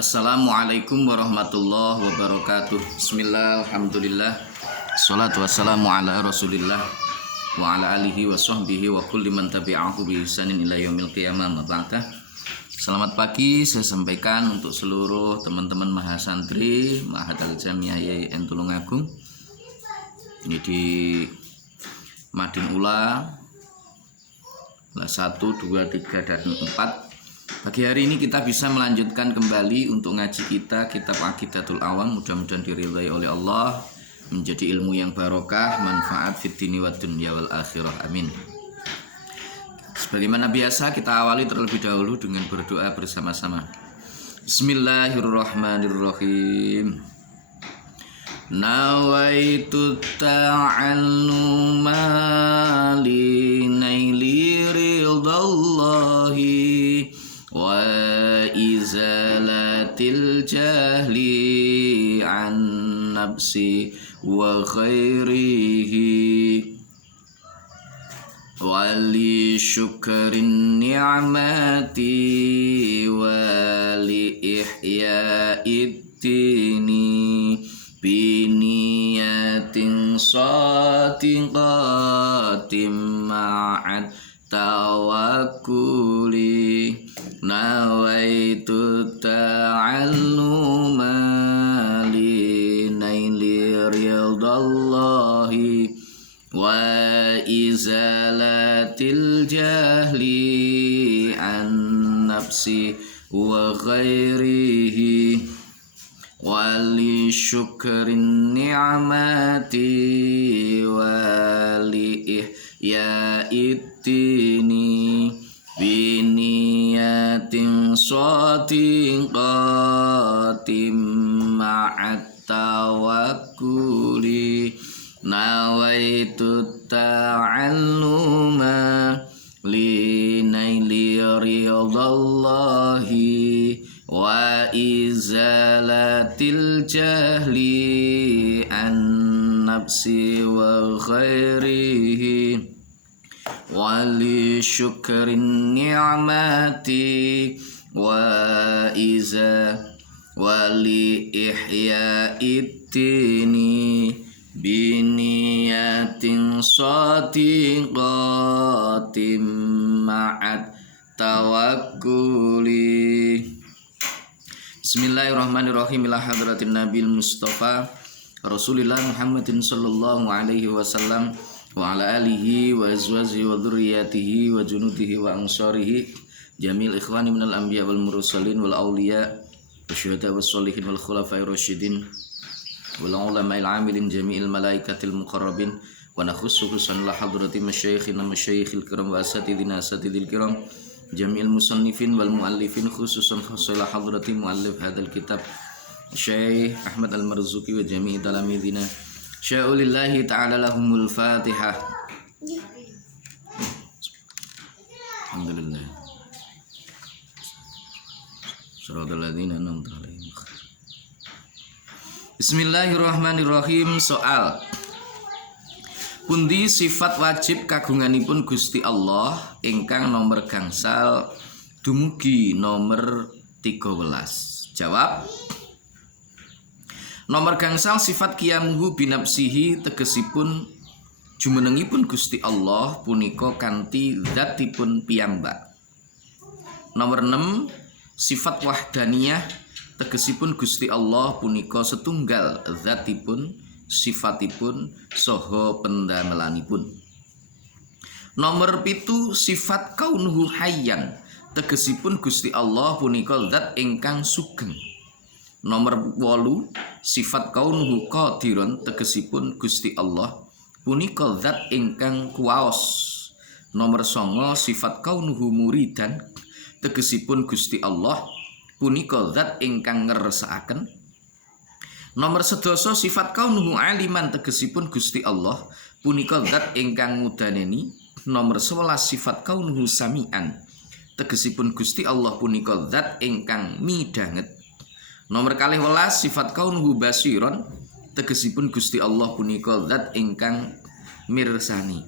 Assalamualaikum warahmatullahi wabarakatuh. Bismillah, alhamdulillah, salatu wassalamu ala rasulillah wa ala alihi wa sahbihi wa kulli man tabi'ahu bi ihsanin ila yaumil qiyamah ma ba'da. Selamat pagi saya sampaikan untuk seluruh teman-teman mahasantri Ma'had Al-Jamiah YIN Tulungagung. Ini di Madin Ula kelas 1, 2, 3, dan 4. Pagi hari ini kita bisa melanjutkan kembali untuk ngaji kita kitab Aqidatul Awam. Mudah-mudahan diridhai oleh Allah, menjadi ilmu yang barokah, manfaat fid dini wad dunya wal akhirah, amin. Sebagaimana biasa kita awali terlebih dahulu dengan berdoa bersama-sama. Bismillahirrahmanirrahim. Nawaitu ta'alluma li naili ridallahi wa izalatil jahli an nafsi wa khairihi wa li syukrin ni'mati wa li ihya'id dini biniyatin sadiqatin ma'ad tawakkuli nawaitu ta'alluma li naili ridallahi wa izalatil jahli an nafsi wa ghairihi wali syukrin ni'mati wali ihya'id dini biniyatin sadiqatin ma'at tawakkuli nawaitu ta'alluma li naili ridallahi wa izalatil jahli an nafsi wa ghairihi wali syukrin ni'mati wa wali ihya'id dini biniyatin sadiqatin ma'at tawakkuli. Bismillahirrahmanirrahim. Ila hadratin Nabil Mustafa Rasulillah Muhammadin sallallahu alaihi wasallam wa ala alihi wa azwajihi wa dzurriyyatihi wa junudihi wa ansarihi jamil ikhwani minal anbiya wal mursalin wal awliya wasyuhada was sholihin wal khulafa'ir rasyidin wal ulama'il amilin jami'il malaikatil muqarrabin wa nakhussu khususan la hadrati masyayikhina masyayikhil kiram wa asatidina asatidil kiram jami'il musannifin wal muallifin khususan khusala hadrati muallif hadzal kitab Syekh Ahmad Al-Marzuki wa jami'i talamidina sya'ulillahi ta'ala lahumul fatihah. Alhamdulillah. Shiratal ladzina an'amta 'alaihim. Bismillahirrahmanirrahim. Soal: pundi sifat wajib kagunganipun Gusti Allah ingkang nomor gangsal dumugi nomor 13? Jawab: nomor gangsal sifat qiyamuhu binafsihi, tegesipun jumenengipun Gusti Allah punika kanthi zatipun piyambak. Nomor 6 sifat wahdaniyah, tegesipun Gusti Allah punika setunggal zatipun, sifatipun saha pendamelanipun. Nomor 7 sifat kaunuhu hayyan, tegesipun Gusti Allah punika zat ingkang sugeng. Nomor 8 sifat kaunuhu qadiron, tegesipun Gusti Allah punika zat ingkang kuwaos. Nomor 9 sifat kaunuhu muridan, tegesipun Gusti Allah punika zat ingkang ngersakaken. Nomor 11 sifat kaunuhu aliman, tegesipun Gusti Allah punika zat ingkang ngudaneni. Nomor 11 sifat kaunuhu sami'an, tegesipun Gusti Allah punika zat ingkang midanget. Nomor 12 sifat kaunuhu basiron, tegesipun Gusti Allah punika zat ingkang mirsani.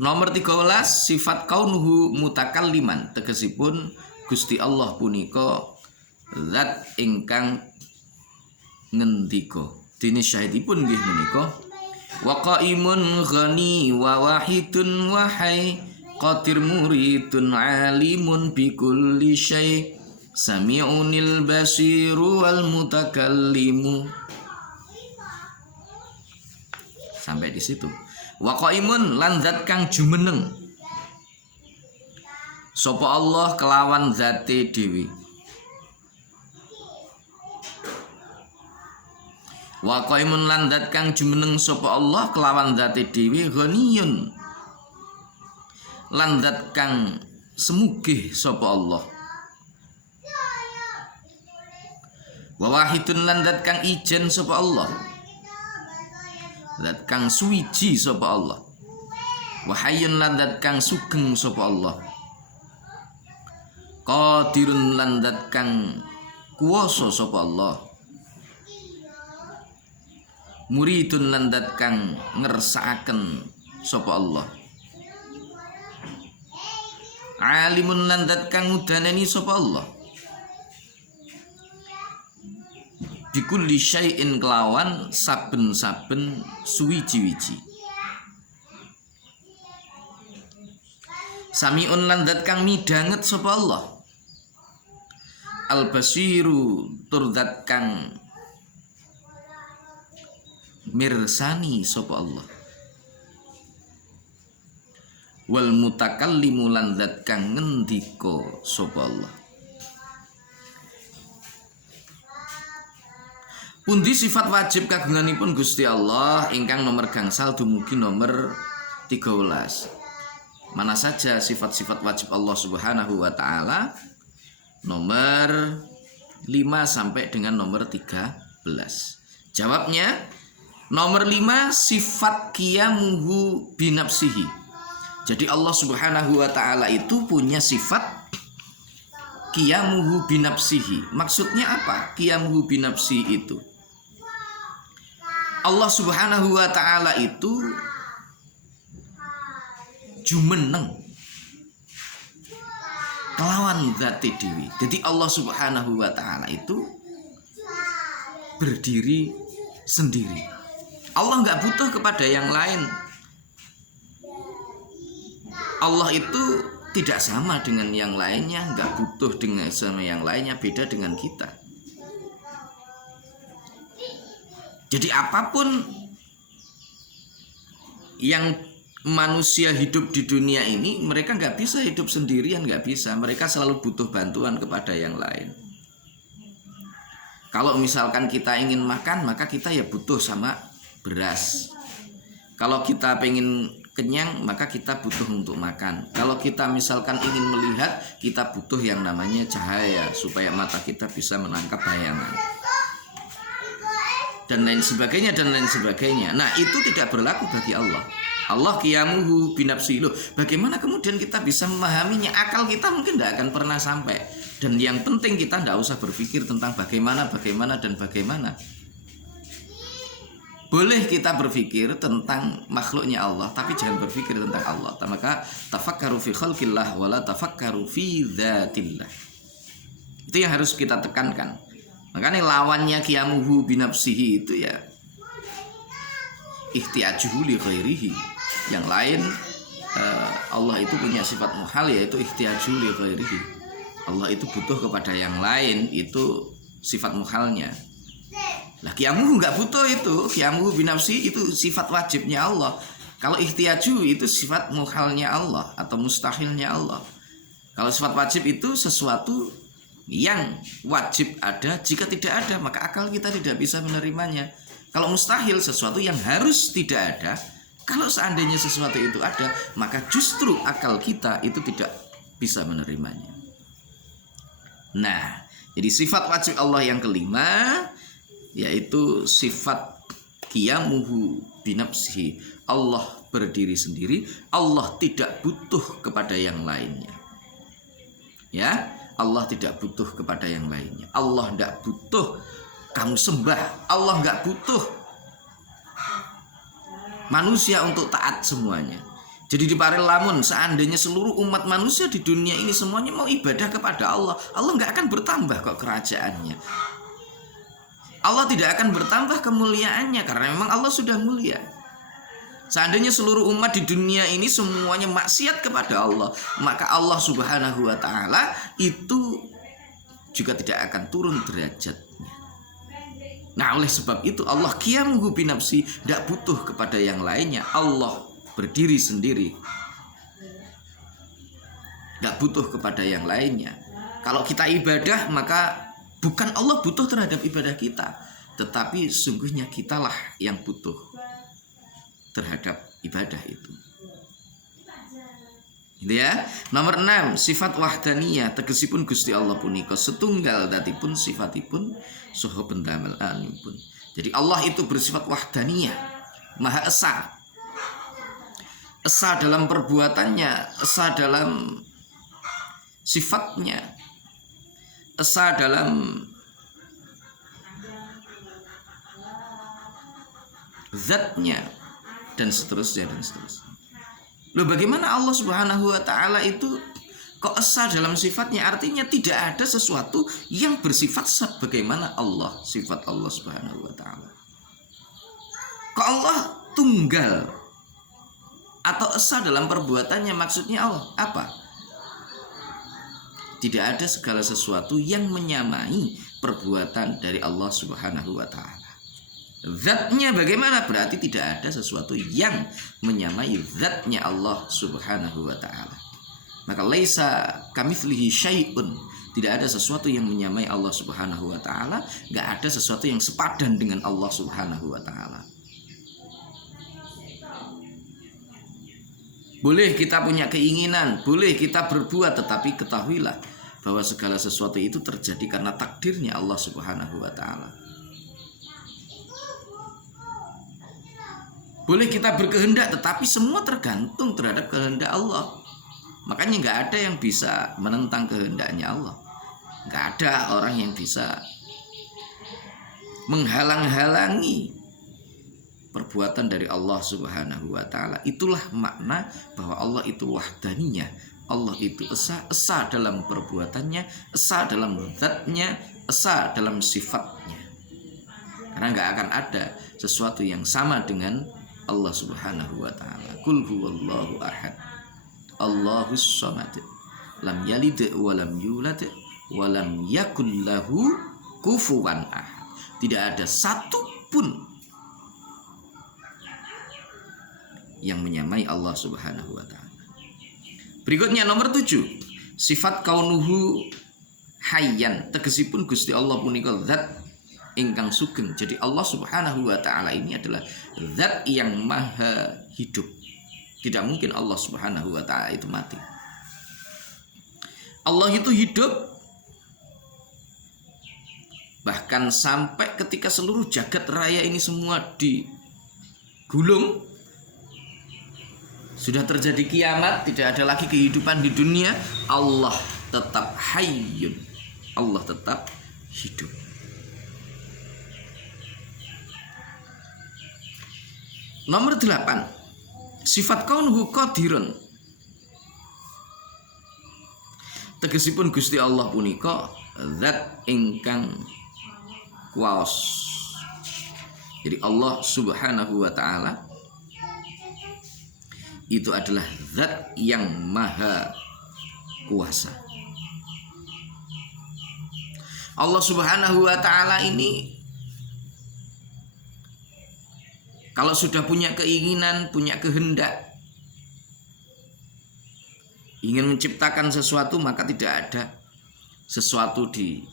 Nomor 13 sifat kaunuhu mutakalliman, tegesipun Gusti Allah punika zat ingkang ngendika. Dene syahidipun nggih menika wa qaimun ghani wa wahidun wa hayy qadir muridun alimun bi kulli syai sami'unil basiru wal mutakallimu. Sampai di situ. Wa qaimun lan zat kang jumeneng sapa Allah kelawan zate dewi. Wa qaimun lan zat kang jumeneng sapa Allah kelawan zate dewi ghaniyun lan zat kang semugih sapa Allah. Wa wahidun lan zat kang ijen sapa Allah. Zat kang suwiji sapa Allah. Wa hayyun lan zat kang sugeng sapa Allah. Qadirun lan zat kang kuwasa sapa Allah. Muridun lan zat kang ngersakaken sapa Allah. Alimun lan zat kang ngudaneni sapa Allah. Bikulli syai'in kelawan saben-saben suwiji-wiji. Sami'un lan zat kang midanget sapa Allah. Al-basiru tur zat kang mirsani sapa Allah. Wal mutakallimu lan zat kang ngendika sapa Allah. Pundi sifat wajib kagunganipun Gusti Allah ingkang nomor gangsal dumugi nomor 13. Mana saja sifat-sifat wajib Allah Subhanahu wa taala? Nomor 5 sampai dengan nomor 13. Jawabnya nomor 5 sifat qiyamuhu binafsihi. Jadi Allah Subhanahu wa taala itu punya sifat qiyamuhu binafsihi. Maksudnya apa? Qiyamuhu binafsi itu Allah Subhanahu wa taala itu jumeneng kelawan zati dewi. Jadi Allah Subhanahu wa taala itu berdiri sendiri. Allah nggak butuh kepada yang lain. Allah itu tidak sama dengan yang lainnya, nggak butuh dengan sama yang lainnya, beda dengan kita. Jadi apapun yang manusia hidup di dunia ini, mereka nggak bisa hidup sendirian, nggak bisa. Mereka selalu butuh bantuan kepada yang lain. Kalau misalkan kita ingin makan, maka kita ya butuh sama beras. Kalau kita pengen kenyang, maka kita butuh untuk makan. Kalau kita misalkan ingin melihat, kita butuh yang namanya cahaya supaya mata kita bisa menangkap bayangan. Dan lain sebagainya, dan lain sebagainya. Nah, itu tidak berlaku bagi Allah. Allah qiyamuhu binafsi. Loh, bagaimana kemudian kita bisa memahaminya? Akal kita mungkin tidak akan pernah sampai. Dan yang penting kita tidak usah berpikir tentang bagaimana, dan bagaimana. Boleh kita berpikir tentang makhluknya Allah, tapi jangan berpikir tentang Allah. Maka tafakkaru fi khalqillah wala tafakkaru fi dzatillah. Itu yang harus kita tekankan. Makanya lawannya qiyamuhu binafsihi itu ya ihtiyajuhu li ghairihi. Yang lain Allah itu punya sifat muhal, yaitu ihtiyajuhu li ghairihi. Allah itu butuh kepada yang lain, itu sifat muhalnya. Lah qiyamuhu nggak butuh itu. Qiyamuhu binafsi itu sifat wajibnya Allah. Kalau ihtiyaju itu sifat muhalnya Allah atau mustahilnya Allah. Kalau sifat wajib itu sesuatu yang wajib ada, jika tidak ada maka akal kita tidak bisa menerimanya. Kalau mustahil, sesuatu yang harus tidak ada. Kalau seandainya sesuatu itu ada, maka justru akal kita itu tidak bisa menerimanya. Nah, jadi sifat wajib Allah yang kelima yaitu sifat qiyamuhu binafsihi. Allah berdiri sendiri, Allah tidak butuh kepada yang lainnya. Ya, Allah tidak butuh kepada yang lainnya. Allah tidak butuh kamu sembah. Allah nggak butuh manusia untuk taat semuanya. Jadi di parel lamun seandainya seluruh umat manusia di dunia ini semuanya mau ibadah kepada Allah, Allah nggak akan bertambah kok kerajaannya. Allah tidak akan bertambah kemuliaannya karena memang Allah sudah mulia. Seandainya seluruh umat di dunia ini semuanya maksiat kepada Allah, maka Allah Subhanahu wa taala itu juga tidak akan turun derajatnya. Nah, oleh sebab itu Allah qiyamuhu binafsi, tidak butuh kepada yang lainnya. Allah berdiri sendiri, tidak butuh kepada yang lainnya. Kalau kita ibadah, maka bukan Allah butuh terhadap ibadah kita, tetapi sungguhnya kitalah yang butuh terhadap ibadah itu. Gitu ya. Nomor 6, sifat wahdaniyah tegesipun Gusti Allah punika setunggal datipun sifatipun saha pendamel anipun. Jadi Allah itu bersifat wahdaniyah, Maha Esa. Esa dalam perbuatannya, esa dalam sifatnya, esa dalam zatnya, dan seterusnya dan seterusnya. Loh, bagaimana Allah Subhanahu wa taala itu kok esa dalam sifatnya? Artinya tidak ada sesuatu yang bersifat sebagaimana Allah, sifat Allah Subhanahu wa taala. Kok Allah tunggal atau esa dalam perbuatannya? Maksudnya Allah apa? Tidak ada segala sesuatu yang menyamai perbuatan dari Allah Subhanahu wa taala. Zatnya bagaimana? Berarti tidak ada sesuatu yang menyamai zatnya Allah Subhanahu wa taala. Maka laisa kamitslihi syai'un, tidak ada sesuatu yang menyamai Allah Subhanahu wa taala, enggak ada sesuatu yang sepadan dengan Allah Subhanahu wa taala. Boleh kita punya keinginan, boleh kita berbuat, tetapi ketahuilah bahwa segala sesuatu itu terjadi karena takdirnya Allah Subhanahu wa taala. Boleh kita berkehendak, tetapi semua tergantung terhadap kehendak Allah. Makanya nggak ada yang bisa menentang kehendaknya Allah. Nggak ada orang yang bisa menghalang-halangi perbuatan dari Allah Subhanahu wa taala. Itulah makna bahwa Allah itu wahdaniyah. Allah itu esa, esa dalam perbuatannya, esa dalam zatnya, esa dalam sifatnya. Karena nggak akan ada sesuatu yang sama dengan Allah Subhanahu wa taala. Qul huwallahu ahad, Allahus samad, lam yalid wa lam yulad wa lam yakul lahu kufuwan ahad. Tidak ada satu pun yang menyamai Allah Subhanahu wa taala. Berikutnya nomor 7, sifat kaunuhu hayyan tegesipun Gusti Allah punika zat ingkang sugeng. Jadi Allah Subhanahu wa taala ini adalah zat yang maha hidup. Tidak mungkin Allah Subhanahu wa taala itu mati. Allah itu hidup bahkan sampai ketika seluruh jagat raya ini semua digulung, sudah terjadi kiamat, tidak ada lagi kehidupan di dunia, Allah tetap hayyun, Allah tetap hidup. Nomor 8, sifat kaunuhu qadirun tegesipun Gusti Allah punika zat ingkang kuwaos. Jadi Allah Subhanahu wa taala itu adalah zat yang maha kuasa. Allah Subhanahu wa taala ini kalau sudah punya keinginan, punya kehendak, ingin menciptakan sesuatu, maka tidak ada sesuatu di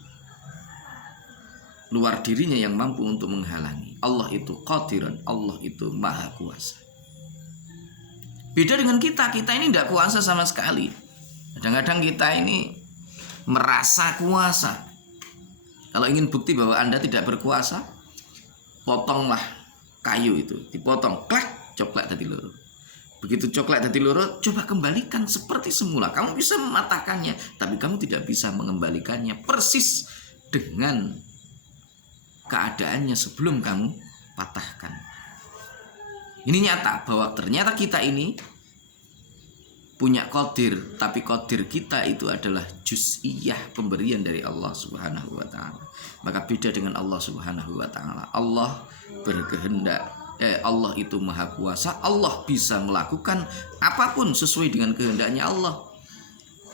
luar dirinya yang mampu untuk menghalangi. Allah itu qadirun, Allah itu maha kuasa. Beda dengan kita ini tidak kuasa sama sekali. Kadang-kadang kita ini merasa kuasa. Kalau ingin bukti bahwa Anda tidak berkuasa, potonglah kayu itu, dipotong, klak, coklat tadi loro. Begitu coklat tadi loro, coba kembalikan seperti semula. Kamu bisa mematahkannya, tapi kamu tidak bisa mengembalikannya persis dengan keadaannya sebelum kamu patahkan. Ini nyata bahwa ternyata kita ini punya qadir, tapi qadir kita itu adalah juz'iyah, pemberian dari Allah Subhanahu wa taala. Maka beda dengan Allah Subhanahu wa taala. Allah berkehendak, Allah itu maha kuasa, Allah bisa melakukan apapun sesuai dengan kehendaknya Allah.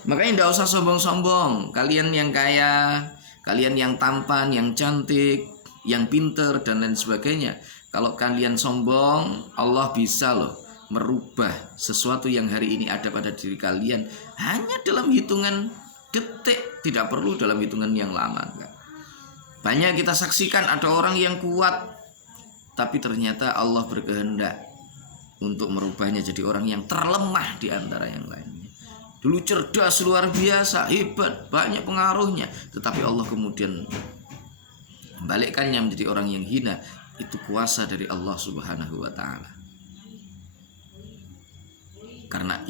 Makanya tidak usah sombong-sombong. Kalian yang kaya, kalian yang tampan, yang cantik, yang pinter dan lain sebagainya. Kalau kalian sombong, Allah bisa loh merubah sesuatu yang hari ini ada pada diri kalian hanya dalam hitungan detik, tidak perlu dalam hitungan yang lama. Banyak kita saksikan ada orang yang kuat, tapi ternyata Allah berkehendak untuk merubahnya jadi orang yang terlemah di antara yang lainnya. Dulu cerdas luar biasa, hebat, banyak pengaruhnya, tetapi Allah kemudian membalikkannya menjadi orang yang hina. Itu kuasa dari Allah Subhanahu wa taala. Karena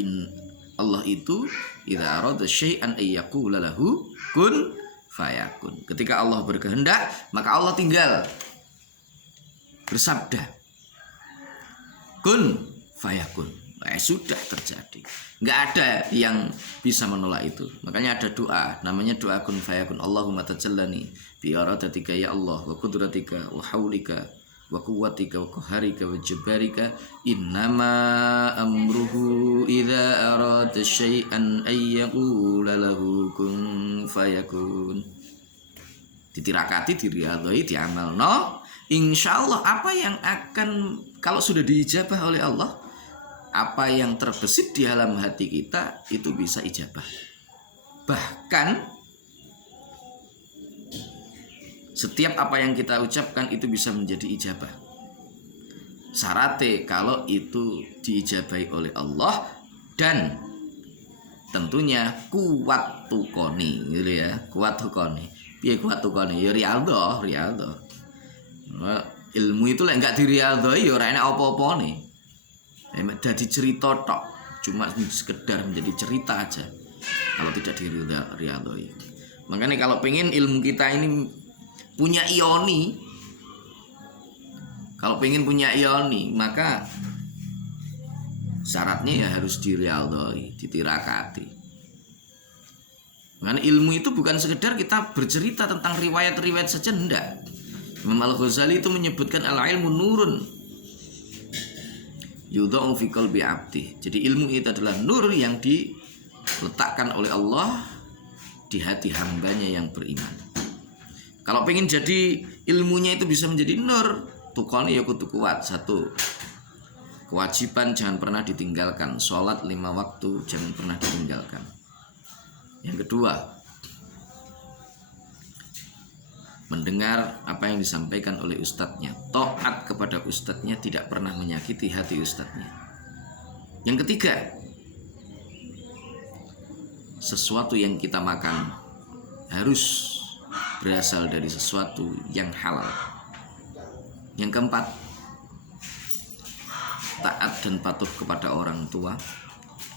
Allah itu idza arada syai'an ay yaqula lahu kun fayakun. Ketika Allah berkehendak, maka Allah tinggal bersabda kun fayakun. Sudah terjadi. Enggak ada yang bisa menolak itu. Makanya ada doa, namanya doa kun fayakun. Allahumma tajallani bi iradatika ya Allah wa qudratika wa haulika wa quwwatika wa qaharika wa jabarika innama amruhu idza arada syai'an ay yaqula lahu kun fayakun. Ditirakati, diriadhoi, diamalno, insyaallah apa yang akan, kalau sudah diijabah oleh Allah, apa yang terbesit di dalam hati kita itu bisa ijabah. Bahkan setiap apa yang kita ucapkan itu bisa menjadi ijabah. Syaratnya kalau itu diijabahi oleh Allah dan tentunya kuat tukoni, gitu ya, kuat tukoni. Piye kuat tukoni? Ya riyadhah. Ilmu itu lek enggak diriadhoi ya ora enak apa-apane. Jadi cerita tok, cuma sekedar menjadi cerita aja kalau tidak diriadhoi. Makanya kalau pengen ilmu kita ini punya ioni, kalau pengen punya ioni, maka syaratnya ya harus diriadhoi, ditirakati. Karena ilmu itu bukan sekedar kita bercerita tentang riwayat-riwayat saja, enggak. Imam Al-Ghazali itu menyebutkan al-ilmu nurun yudha'u fi qalbi 'abdi. Jadi ilmu itu adalah nur yang diletakkan oleh Allah di hati hambanya yang beriman. Kalau pengen jadi ilmunya itu bisa menjadi nur, tukone ya kudu kuat. Satu, kewajiban jangan pernah ditinggalkan. Sholat 5 waktu jangan pernah ditinggalkan. Yang kedua, mendengar apa yang disampaikan oleh ustadznya. Taat kepada ustadznya, tidak pernah menyakiti hati ustadznya. Yang ketiga, sesuatu yang kita makan harus berasal dari sesuatu yang halal. Yang keempat, taat dan patuh kepada orang tua.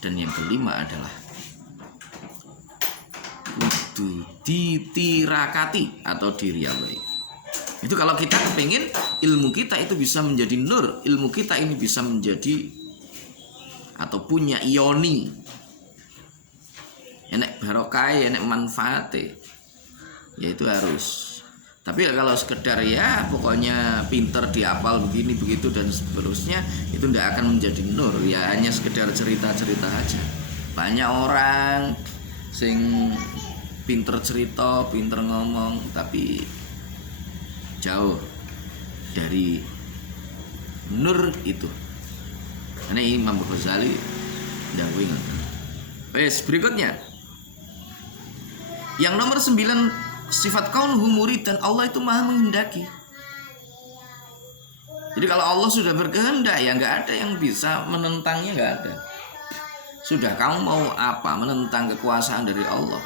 Dan yang kelima adalah kudu ditirakati atau diriadhoi. Itu kalau kita kepingin ilmu kita itu bisa menjadi nur, ilmu kita ini bisa menjadi atau punya ioni, enek barokah, enek manfaate, yaitu harus. Tapi kalau sekedar ya pokoknya pinter dihafal begini begitu dan seterusnya, itu tidak akan menjadi nur, ya hanya sekedar cerita-cerita aja. Banyak orang sing pinter cerita, pinter ngomong, tapi jauh dari nur itu. Karena Imam Ghazali dawuh ngoten. Wes berikutnya, yang nomor 9, sifat kaunuhu muridan, Allah itu maha menghendaki. Jadi kalau Allah sudah berkehendak, ya nggak ada yang bisa menentangnya, nggak ada. Sudah, kamu mau apa menentang kekuasaan dari Allah?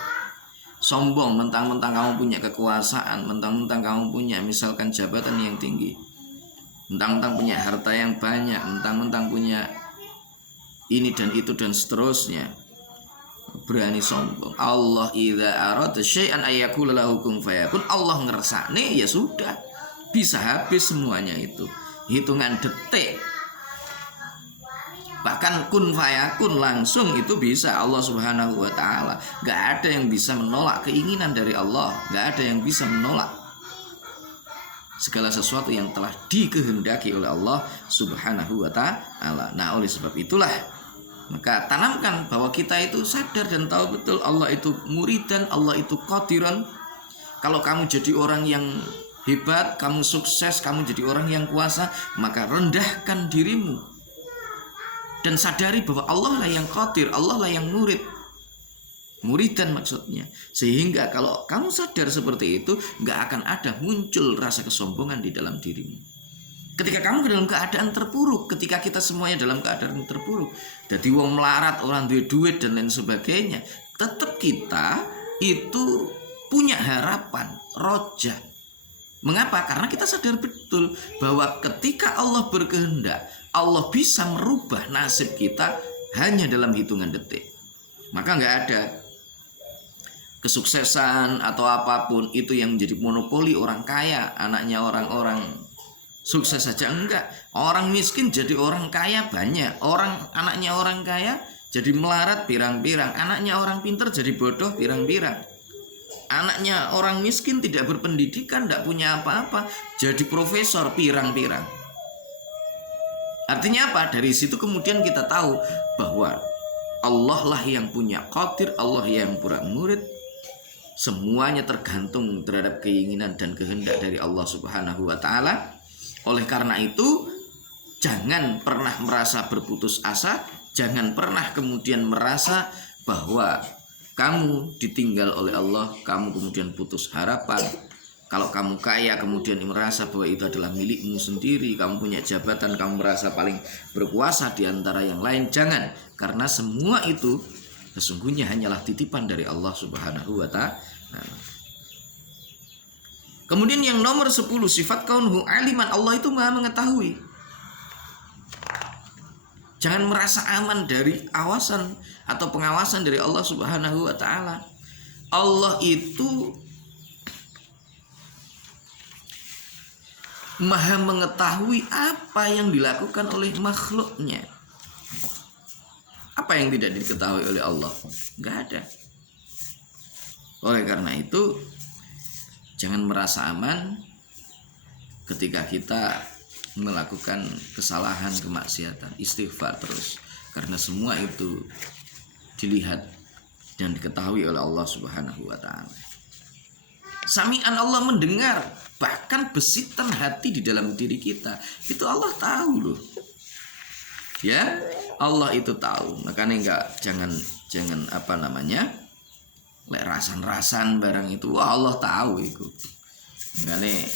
Sombong, mentang-mentang kamu punya kekuasaan, mentang-mentang kamu punya misalkan jabatan yang tinggi, mentang-mentang punya harta yang banyak, mentang-mentang punya ini dan itu dan seterusnya, berani sombong. Allah idza arada syai'an ayyakula lahu kun fayakun. Allah ngersakne ya sudah, bisa habis semuanya itu, hitungan detik. Bahkan kun fayakun langsung itu bisa Allah Subhanahu wa taala. Gak ada yang bisa menolak keinginan dari Allah, gak ada yang bisa menolak segala sesuatu yang telah dikehendaki oleh Allah Subhanahu wa taala. Nah, oleh sebab itulah maka tanamkan bahwa kita itu sadar dan tahu betul Allah itu muridan, Allah itu qadiran. Kalau kamu jadi orang yang hebat, kamu sukses, kamu jadi orang yang kuasa, maka rendahkan dirimu dan sadari bahwa Allah lah yang qadir, Allah lah yang muridan maksudnya. Sehingga kalau kamu sadar seperti itu, gak akan ada muncul rasa kesombongan di dalam dirimu. Ketika kamu dalam keadaan terpuruk, ketika kita semuanya dalam keadaan terpuruk, jadi wong melarat, orang duit dan lain sebagainya, tetap kita itu punya harapan, roja. Mengapa? Karena kita sadar betul bahwa ketika Allah berkehendak, Allah bisa merubah nasib kita hanya dalam hitungan detik. Maka nggak ada kesuksesan atau apapun itu yang menjadi monopoli orang kaya, anaknya orang-orang sukses saja enggak. Orang miskin jadi orang kaya banyak. Anaknya orang kaya jadi melarat pirang-pirang. Anaknya orang pintar jadi bodoh pirang-pirang. Anaknya orang miskin tidak berpendidikan, tidak punya apa-apa, jadi profesor pirang-pirang. Artinya apa? Dari situ kemudian kita tahu bahwa Allah lah yang punya qadir, Allah yang pura murid. Semuanya tergantung terhadap keinginan dan kehendak dari Allah Subhanahu wa taala. Oleh karena itu, jangan pernah merasa berputus asa, jangan pernah kemudian merasa bahwa kamu ditinggal oleh Allah, kamu kemudian putus harapan. Kalau kamu kaya kemudian merasa bahwa itu adalah milikmu sendiri, kamu punya jabatan, kamu merasa paling berkuasa di antara yang lain. Jangan, karena semua itu sesungguhnya hanyalah titipan dari Allah Subhanahu wa taala. Kemudian yang nomor 10, sifat kaunuhu aliman, Allah itu Maha mengetahui. Jangan merasa aman dari awasan atau pengawasan dari Allah Subhanahu wa taala. Allah itu Maha mengetahui apa yang dilakukan oleh makhluknya. Apa yang tidak diketahui oleh Allah? Enggak ada. Oleh karena itu, jangan merasa aman ketika kita melakukan kesalahan, kemaksiatan. Istighfar terus, karena semua itu dilihat dan diketahui oleh Allah Subhanahu wa taala. Sami'an, Allah mendengar, bahkan besitan hati di dalam diri kita itu Allah tahu loh. Ya, Allah itu tahu. Makanya jangan lek rasan-rasan barang itu, wah Allah tahu itu. Makanya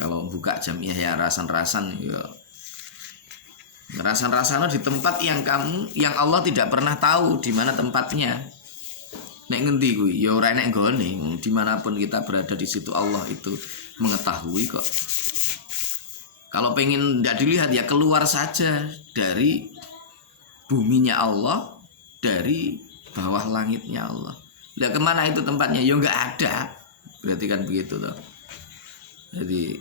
kalau buka jamiah ya rasan-rasan ya rasan-rasan di tempat yang Allah tidak pernah tahu di mana tempatnya. Nek ngendi kuwi ya ora enek nggone, dimanapun kita berada di situ Allah itu mengetahui kok. Kalau pengen tidak dilihat ya keluar saja dari buminya Allah, dari bawah langitnya Allah. Lihat kemana itu tempatnya? Ya nggak ada. Berarti kan begitu toh. Jadi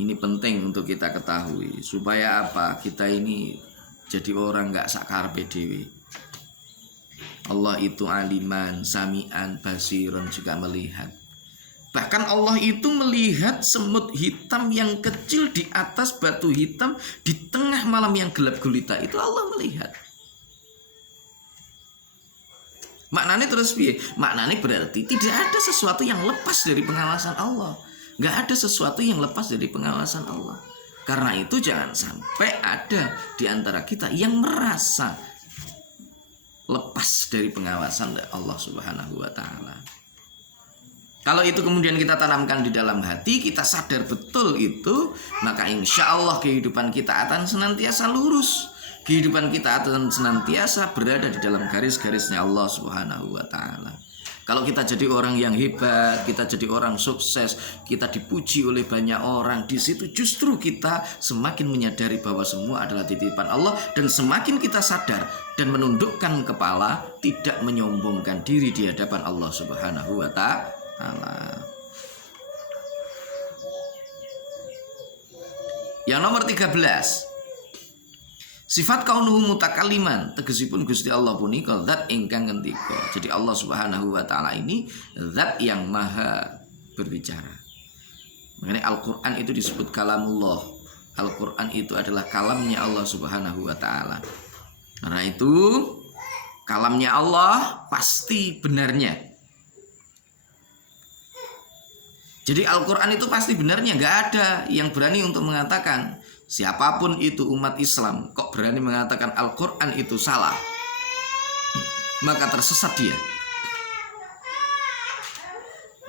ini penting untuk kita ketahui supaya apa? Kita ini jadi orang nggak sakarepe dhewe. Allah itu aliman, sami'an, basiron, juga melihat. Bahkan Allah itu melihat semut hitam yang kecil di atas batu hitam di tengah malam yang gelap gulita. Itu Allah melihat. Maknanya terus piye? Maknanya berarti tidak ada sesuatu yang lepas dari pengawasan Allah. Nggak ada sesuatu yang lepas dari pengawasan Allah. Karena itu jangan sampai ada di antara kita yang merasa lepas dari pengawasan Allah Subhanahu wa taala. Kalau itu kemudian kita tanamkan di dalam hati, kita sadar betul itu, maka insya Allah kehidupan kita akan senantiasa lurus. Kehidupan kita akan senantiasa berada di dalam garis-garisnya Allah Subhanahu wa taala. Kalau kita jadi orang yang hebat, kita jadi orang sukses, kita dipuji oleh banyak orang, di situ justru kita semakin menyadari bahwa semua adalah titipan Allah, dan semakin kita sadar dan menundukkan kepala, tidak menyombongkan diri di hadapan Allah Subhanahu wa taala. Yang nomor 13, Sifat kaunuhu mutakaliman, tegesipun Gusti Allah punika zat ingkang ngendika. Jadi Allah Subhanahu wa taala ini zat yang maha berbicara. Makanya Al-Qur'an itu disebut kalamullah. Al-Qur'an itu adalah kalamnya Allah Subhanahu wa taala. Karena itu kalamnya Allah pasti benarnya. Jadi Al-Qur'an itu pasti benarnya, nggak ada yang berani untuk mengatakan, siapapun itu umat Islam kok berani mengatakan Al-Quran itu salah, maka tersesat dia.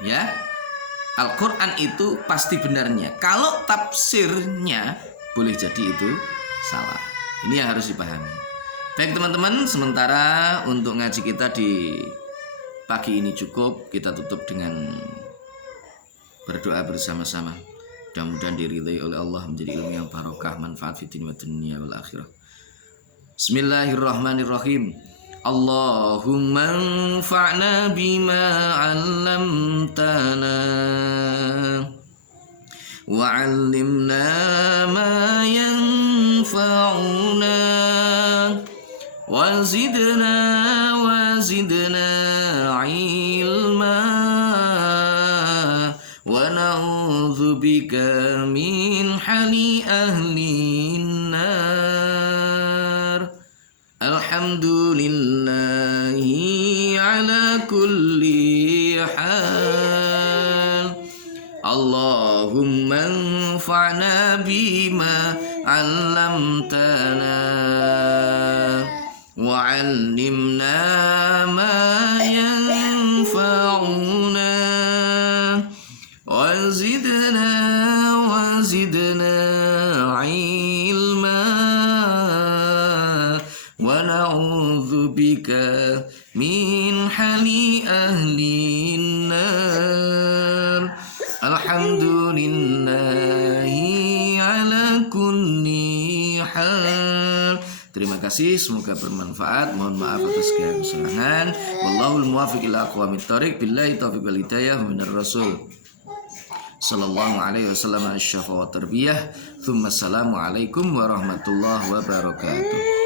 Ya, Al-Quran itu pasti benarnya. Kalau tafsirnya boleh jadi itu salah. Ini yang harus dipahami. Baik teman-teman, sementara untuk ngaji kita di pagi ini cukup. Kita tutup dengan berdoa bersama-sama. Mudah-mudahan diridai oleh Allah, menjadi ilmu yang barokah, manfaat fid wa dunya wal akhirah. Bismillahirrahmanirrahim. Allahumma anfa'na bima 'allamtana wa 'allimna ma yanfa'una wa zidna ilma wa na'udzu bika min hali ahlin nar. Alhamdulillahi ala kulli hal. Allahumma anfa'na bima 'allamtana wa 'allimna ma yanfa'una وزدنا علما ونعوذ بك من حال أهل النار. الحمد لله على كل حال. Terima kasih, semoga bermanfaat. Mohon maaf atas segala kesalahan. Wallahul muwaffiq ila aqwamit thoriq. Billahi taufiq wal hidayah minar rasul sallallahu alaihi wasallam. Asy-syafa wa tarbiyah. Tsumma assalamu alaikum warahmatullahi wabarakatuh.